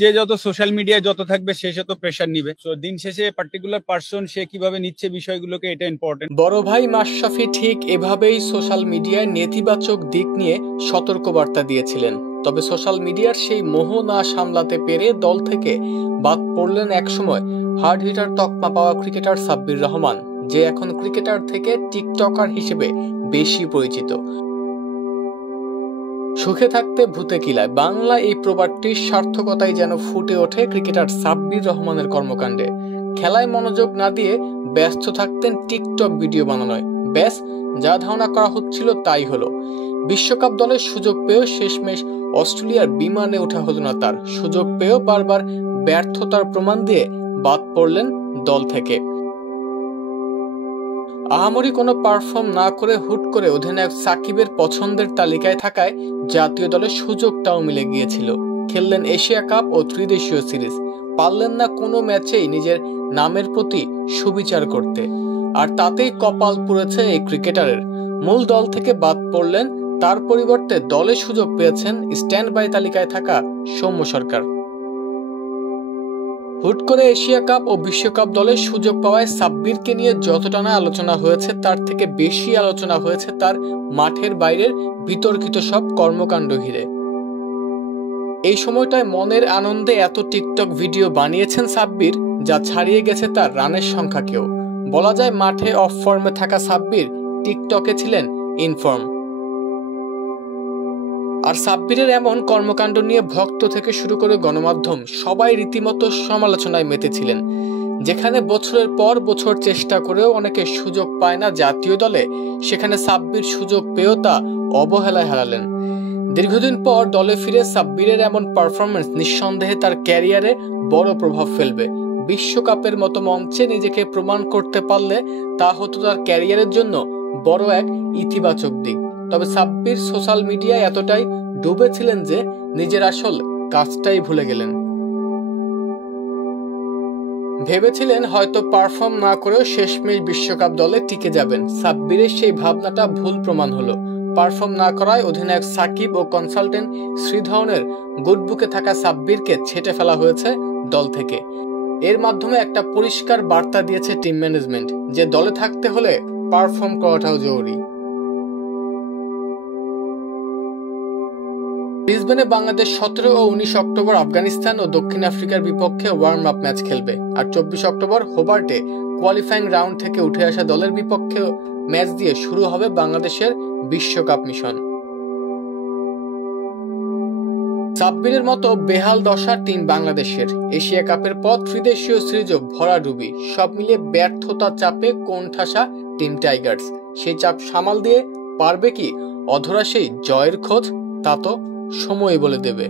যে যত সোশ্যাল মিডিয়ায় যত থাকবে সে তত প্রেশার নিবে। তো দিন শেষে পার্টিকুলার পার্সন সে কিভাবে নিচ্ছে বিষয়গুলোকে, এটা ইম্পর্টেন্ট। বড় ভাই মাশরাফি ঠিক এভাবেই সোশ্যাল মিডিয়ায় নেতিবাচক দিক নিয়ে সতর্কবার্তা দিয়েছিলেন। তবে সোশ্যাল মিডিয়ার সেই মোহ না সামলাতে পেরে দল থেকে বাদ পড়লেন একসময় হার্ড হিটার তকমা পাওয়া ক্রিকেটার সাব্বির রহমান, যে এখন ক্রিকেটার থেকে টিকটকার হিসেবে বেশি পরিচিত। সুখে থাকতে ভূতে কিলায়, বাংলা এই প্রবাদটির সার্থকতাই যেন ফুটে ওঠে ক্রিকেটার সাব্বির রহমানের কর্মকাণ্ডে। খেলায় মনোযোগ না দিয়ে ব্যস্ত থাকতেন টিকটক ভিডিও বানানোয়। ব্যাস, যা ধারণা করা হচ্ছিল তাই হলো। বিশ্বকাপ দলের সুযোগ পেয়েও শেষমেশ অস্ট্রেলিয়ার বিমানে ওঠা হলো না তার। সুযোগ পেয়েও বারবার ব্যর্থতার প্রমাণ দিয়ে বাদ পড়লেন দল থেকে। আহামরি কোনো পারফর্ম না করে হুট করে অধিনায়ক সাকিবের পছন্দের তালিকায় থাকায় জাতীয় দলের সুযোগটাও মিলে গিয়েছিল। খেললেন এশিয়া কাপ ও ত্রিদেশীয় সিরিজ, পারলেন না কোনো ম্যাচেই নিজের নামের প্রতি সুবিচার করতে। আর তাতেই কপাল পুড়েছে এই ক্রিকেটারের। মূল দল থেকে বাদ পড়লেন, তার পরিবর্তে দলে সুযোগ পেয়েছেন স্ট্যান্ড বাই তালিকায় থাকা সৌম্য সরকার। হুট করে এশিয়া কাপ ও বিশ্বকাপ দলের সুযোগ পাওয়ায় সাব্বিরকে নিয়ে যতটা না আলোচনা হয়েছে তার থেকে বেশি আলোচনা হয়েছে তার মাঠের বাইরের বিতর্কিত সব কর্মকাণ্ড ঘিরে। এই সময়টায় মনের আনন্দে এত টিকটক ভিডিও বানিয়েছেন সাব্বির, যা ছাড়িয়ে গেছে তার রানের সংখ্যাকেও। বলা যায় মাঠে অফ ফর্মে থাকা সাব্বির টিকটকে ছিলেন ইনফর্ম। আর সাব্বিরের এমন কর্মকাণ্ড নিয়ে ভক্ত থেকে শুরু করে গণমাধ্যম সবাই রীতিমতো সমালোচনায় মেতেছিলেন। যেখানে বছরের পর বছর চেষ্টা করেও অনেকে সুযোগ পায় না জাতীয় দলে, সেখানে সাব্বির সুযোগ পেয়েও তা অবহেলায় হারালেন। দীর্ঘদিন পর দলে ফিরে সাব্বিরের এমন পারফরমেন্স নিঃসন্দেহে তার ক্যারিয়ারে বড় প্রভাব ফেলবে। বিশ্বকাপের মতো মঞ্চে নিজেকে প্রমাণ করতে পারলে তা হতো তার ক্যারিয়ারের জন্য বড় এক ইতিবাচক দিক। তবে সাব্বির সোশ্যাল মিডিয়ায় এতটাই ডুবেছিলেন যে নিজের আসল কাজটাই ভুলে গেলেন। ভেবেছিলেন হয়তো পারফর্ম না করেও শেষমেশ বিশ্বকাপ দলে টিকে যাবেন। সাব্বিরের সেই ভাবনাটা ভুল প্রমাণ হলো। পারফর্ম না করায় অধিনায়ক সাকিব ও কনসালটেন্ট শ্রীধরনের গুডবুকে থাকা সাব্বিরকে ছেঁটে ফেলা হয়েছে দল থেকে। এর মাধ্যমে একটা পরিষ্কার বার্তা দিয়েছে টিম ম্যানেজমেন্ট যে দলে থাকতে হলে পারফর্ম করাটাও জরুরি। ব্রিসবেনে বাংলাদেশ 17 ও 19 অক্টোবর আফগানিস্তান ও দক্ষিণ আফ্রিকার বিপক্ষে ওয়ার্ম আপ ম্যাচ খেলবে। আর 24 অক্টোবর হোবার্টে কোয়ালিফাইং রাউন্ড থেকে উঠে আসা দলের বিপক্ষে ম্যাচ দিয়ে শুরু হবে বাংলাদেশের বিশ্বকাপ মিশন। সাব্বিরের মতো বেহাল দশা টিম বাংলাদেশের। এশিয়া কাপের পর ত্রিদেশীয় সিরিজও ভরাডুবি, সব মিলিয়ে ব্যর্থতার চাপে কোণঠাসা টিম টাইগার্স। সেই চাপ সামাল দিয়ে পারবে কি অধরা সেই জয়ের খোঁজ, তা তো সময় বলে দেবে।